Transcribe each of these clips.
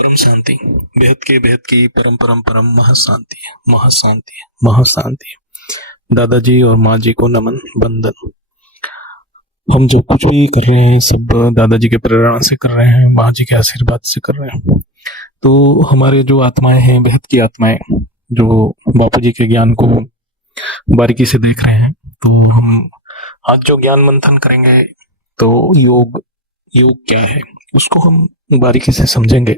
परम शांति, बेहद की परम परम परम महाशांति, महाशांति, महाशांति। दादाजी और माँ जी को नमन, वंदन। हम जो कुछ भी कर रहे हैं सब दादाजी के प्रेरणा से कर रहे हैं, माँ जी के आशीर्वाद से कर रहे हैं। तो हमारे जो आत्माएं हैं, बेहद की आत्माएं, जो बापू जी के ज्ञान को बारीकी से देख रहे हैं, तो हम आज जो ज्ञान मंथन करेंगे, तो योग क्या है उसको हम बारीकी से समझेंगे।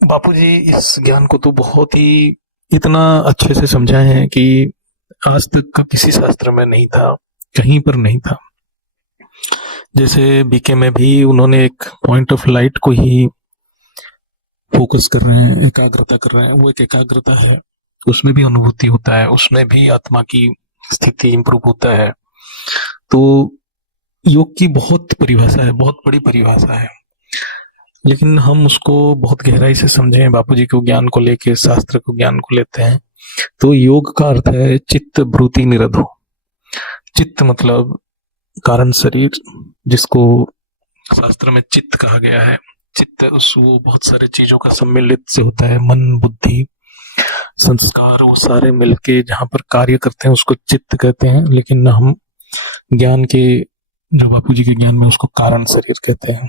बापू जी इस ज्ञान को तो बहुत ही इतना अच्छे से समझाए हैं कि आज तक का किसी शास्त्र में नहीं था, कहीं पर नहीं था। जैसे बीके में भी उन्होंने एक पॉइंट ऑफ लाइट को ही फोकस कर रहे हैं, एकाग्रता कर रहे हैं। वो एक एकाग्रता है, उसमें भी अनुभूति होता है, उसमें भी आत्मा की स्थिति इंप्रूव होता है। तो योग की बहुत परिभाषा है, बहुत बड़ी परिभाषा है, लेकिन हम उसको बहुत गहराई से समझें, बापूजी के ज्ञान को लेके, शास्त्र को ज्ञान को लेते हैं। तो योग का अर्थ है चित्त वृत्ति निरोधो। चित्त मतलब कारण शरीर, जिसको शास्त्र में चित्त कहा गया है। चित्त वो बहुत सारे चीजों का सम्मिलित से होता है, मन, बुद्धि, संस्कार, वो सारे मिलके जहां पर कार्य करते हैं उसको चित्त कहते हैं। लेकिन हम ज्ञान के, जो बापूजी के ज्ञान में, उसको कारण शरीर कहते हैं।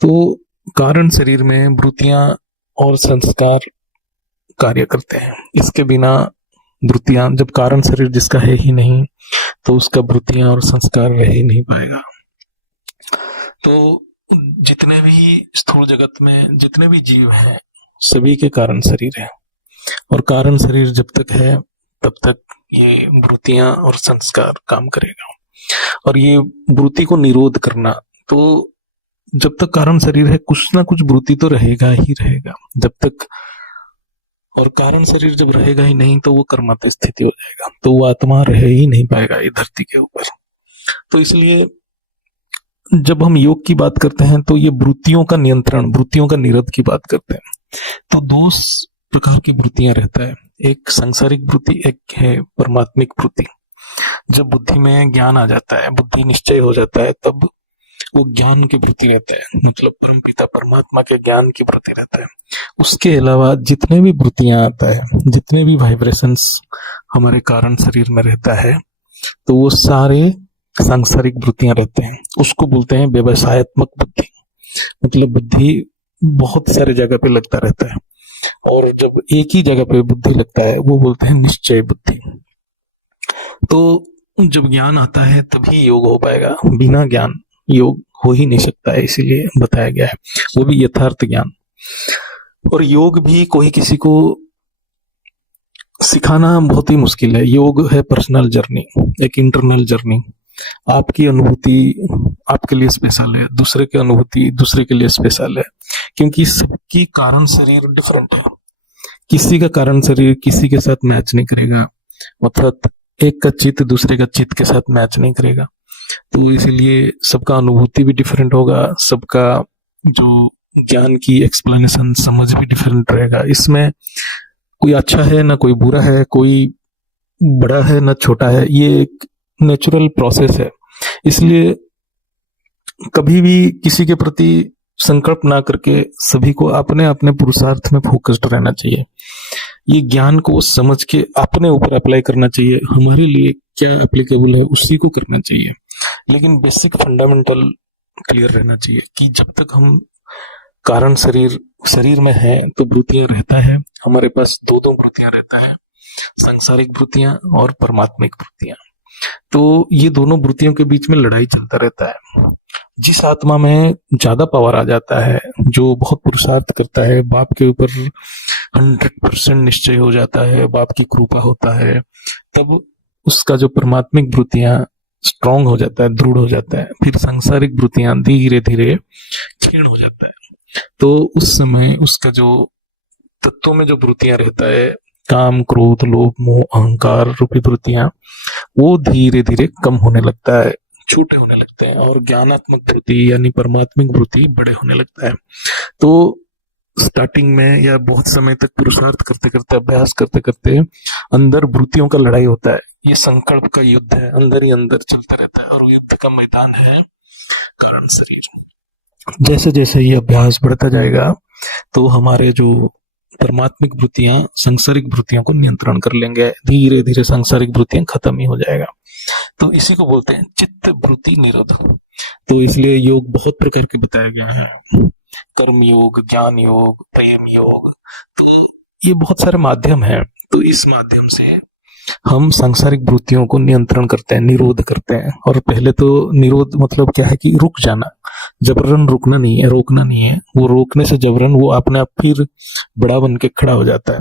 तो कारण शरीर में वृत्तियां और संस्कार कार्य करते हैं। इसके बिना वृत्तियां, जब कारण शरीर जिसका है ही नहीं, तो उसका वृत्तियां और संस्कार रह ही नहीं पाएगा। तो जितने भी स्थूल जगत में जितने भी जीव हैं, सभी के कारण शरीर है, और कारण शरीर जब तक है तब तक ये वृत्तियां और संस्कार काम करेगा। और ये वृत्ति को निरोध करना, तो जब तक कारण शरीर है कुछ ना कुछ वृत्ति तो रहेगा ही रहेगा जब तक। और कारण शरीर जब रहेगा ही नहीं तो वो कर्मात स्थिति हो जाएगा, तो वो आत्मा रह ही नहीं पाएगा इस धरती के ऊपर। तो इसलिए जब हम योग की बात करते हैं तो ये वृत्तियों का नियंत्रण, वृत्तियों का निरोध की बात करते हैं। तो दो प्रकार की वृत्तियां रहता है, एक सांसारिक वृत्ति, एक है परमात्मिक वृत्ति। जब बुद्धि में ज्ञान आ जाता है, बुद्धि निश्चय हो जाता है, तब वो ज्ञान की वृत्ति रहता है, मतलब परमपिता परमात्मा के ज्ञान की वृत्ति रहता है। उसके अलावा जितने भी वृत्तियां आता है, जितने भी वाइब्रेशंस हमारे कारण शरीर में रहता है, तो वो सारे सांसारिक वृत्तियां रहते हैं। उसको बोलते हैं व्यवसायत्मक बुद्धि। मतलब बुद्धि बहुत सारे जगह पे लगता रहता है, और जब एक ही जगह पे बुद्धि लगता है वो बोलते हैं निश्चय बुद्धि। तो जब ज्ञान आता है तभी योग हो पाएगा, बिना ज्ञान योग हो ही नहीं सकता है, इसीलिए बताया गया है, वो भी यथार्थ ज्ञान। और योग भी कोई किसी को सिखाना बहुत ही मुश्किल है। योग है पर्सनल जर्नी, एक इंटरनल जर्नी। आपकी अनुभूति आपके लिए स्पेशल है, दूसरे की अनुभूति दूसरे के लिए स्पेशल है, क्योंकि सबकी कारण शरीर डिफरेंट है। किसी का कारण शरीर किसी के साथ मैच नहीं करेगा, अर्थात एक का चित्त दूसरे का चित्त के साथ मैच नहीं करेगा। तो इसीलिए सबका अनुभूति भी डिफरेंट होगा, सबका जो ज्ञान की एक्सप्लेनेशन समझ भी डिफरेंट रहेगा। इसमें कोई अच्छा है ना कोई बुरा है, कोई बड़ा है ना छोटा है, ये एक नेचुरल प्रोसेस है। इसलिए कभी भी किसी के प्रति संकल्प ना करके सभी को अपने अपने पुरुषार्थ में फोकस्ड रहना चाहिए। ये ज्ञान को समझ के अपने ऊपर अप्लाई करना चाहिए, हमारे लिए क्या एप्लीकेबल है उसी को करना चाहिए। लेकिन बेसिक फंडामेंटल क्लियर रहना चाहिए कि जब तक हम कारण शरीर में है तो वृत्तियां रहता है, हमारे पास दो वृत्तियां रहता है, सांसारिक वृत्तियां और परमात्मिक वृत्तियां। तो ये दोनों वृत्तियों के बीच में लड़ाई चलता रहता है। जिस आत्मा में ज्यादा पावर आ जाता है, जो बहुत पुरुषार्थ करता है, बाप के ऊपर 100% निश्चय हो जाता है, बाप की कृपा होता है, तब उसका जो परमात्मिक वृत्तियां स्ट्रांग हो जाता है, दृढ़ हो जाता है। फिर सांसारिक वृत्तियां धीरे धीरे क्षीण हो जाता है। तो उस समय उसका जो तत्वों में जो वृत्तियां रहता है, काम, क्रोध, लोभ, मोह, अहंकार रूपी वृत्तियां, वो धीरे धीरे कम होने लगता है, छोटे होने लगते हैं, और ज्ञानात्मक वृत्ति यानी परमात्मिक वृत्ति बड़े होने लगता है। तो स्टार्टिंग में या बहुत समय तक पुरुषार्थ करते करते, अभ्यास करते करते अंदर वृत्तियों का लड़ाई होता है। ये संकल्प का युद्ध है, अंदर ही अंदर चलता रहता है, और युद्ध का मैदान है कारण शरीर। जैसे जैसे ये अभ्यास बढ़ता जाएगा तो हमारे जो परमात्मिक वृत्तियां सांसारिक वृत्तियों को नियंत्रण कर लेंगे, धीरे धीरे सांसारिक वृत्तियां खत्म ही हो जाएगा। तो इसी को बोलते हैं चित्त वृत्ति निरोध। तो इसलिए योग बहुत प्रकार के बताया गया है, कर्म योग, ज्ञान योग, प्रेम योग। तो ये बहुत सारे माध्यम है। तो इस माध्यम से हम सांसारिक वृत्तियों को नियंत्रण करते हैं, निरोध करते हैं। और पहले तो निरोध मतलब क्या है कि रुक जाना, जबरन रुकना नहीं है, रोकना नहीं है। वो रोकने से जबरन वो अपने आप फिर बड़ा बन के खड़ा हो जाता है।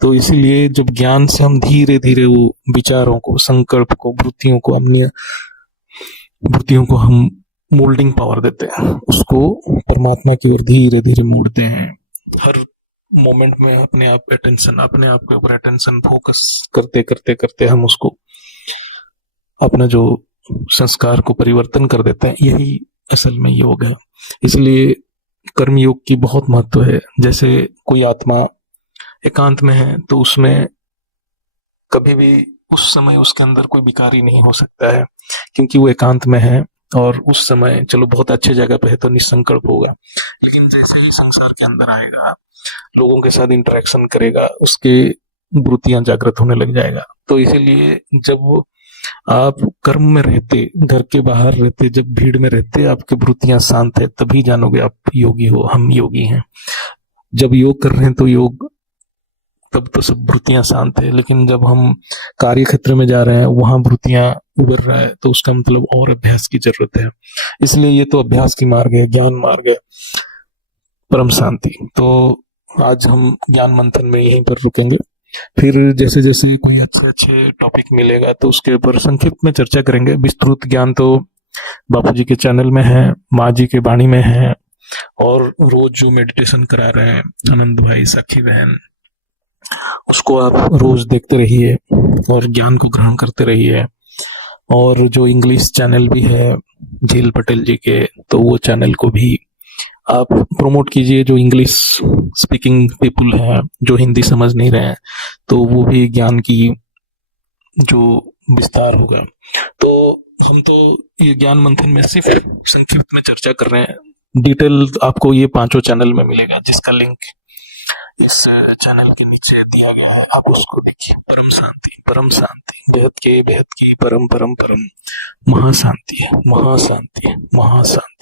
तो इसीलिए जब ज्ञान से हम धीरे धीरे वो विचारों को, संकल्प को, वृत्तियों को, अन्य वृत्तियों को हम मोल्डिंग पावर देते हैं, उसको परमात्मा की ओर धीरे धीरे मोड़ते हैं। हर मोमेंट में अपने आप के ऊपर अटेंशन फोकस करते करते करते हम उसको अपना जो संस्कार को परिवर्तन कर देते हैं। यही असल में योग है। इसलिए कर्म योग की बहुत महत्व है। जैसे कोई आत्मा एकांत में है तो उसमें कभी भी उस समय उसके अंदर कोई विकारी नहीं हो सकता है, क्योंकि वो एकांत में है। और उस समय चलो बहुत अच्छे जगह पे है तो निसंकल्प होगा, लेकिन जैसे ही संसार के अंदर आएगा, लोगों के साथ इंटरेक्शन करेगा, उसके वृत्तियां जागृत होने लग जाएगा। तो इसीलिए जब आप कर्म में रहते, घर के बाहर रहते, जब भीड़ में रहते, आपकी वृत्तियां शांत है, तभी जानोगे आप योगी हो, हम योगी हैं। जब योग कर रहे हैं तो योग, तब तो सब वृत्तियां शांत है। लेकिन जब हम कार्य क्षेत्र में जा रहे हैं, वहां वृत्तियां उभर रहा है, तो उसका मतलब और अभ्यास की जरूरत है। इसलिए ये तो अभ्यास की मार्ग है, ज्ञान मार्ग है, परम शांति। तो आज हम ज्ञान मंथन में यहीं पर रुकेंगे। फिर जैसे जैसे कोई अच्छे अच्छे टॉपिक मिलेगा तो उसके ऊपर संक्षिप्त में चर्चा करेंगे। विस्तृत ज्ञान तो बापूजी के चैनल में है, माँ जी के वाणी में है, और रोज जो मेडिटेशन करा रहे हैं आनंद भाई, साखी बहन, उसको आप रोज देखते रहिए और ज्ञान को ग्रहण करते रहिए। और जो इंग्लिश चैनल भी है झील पटेल जी के, तो वो चैनल को भी आप प्रमोट कीजिए। जो इंग्लिश स्पीकिंग पीपल हैं, जो हिंदी समझ नहीं रहे हैं, तो वो भी ज्ञान की जो विस्तार होगा। तो हम तो ये ज्ञान मंथन में सिर्फ संक्षिप्त में चर्चा कर रहे हैं। डिटेल आपको ये 5 चैनल में मिलेगा, जिसका लिंक इस चैनल के नीचे दिया गया है, आप उसको देखिए। परम शांति, परम शांति, बेहद की परम परम परम महाशांति, महाशांति, महाशांति।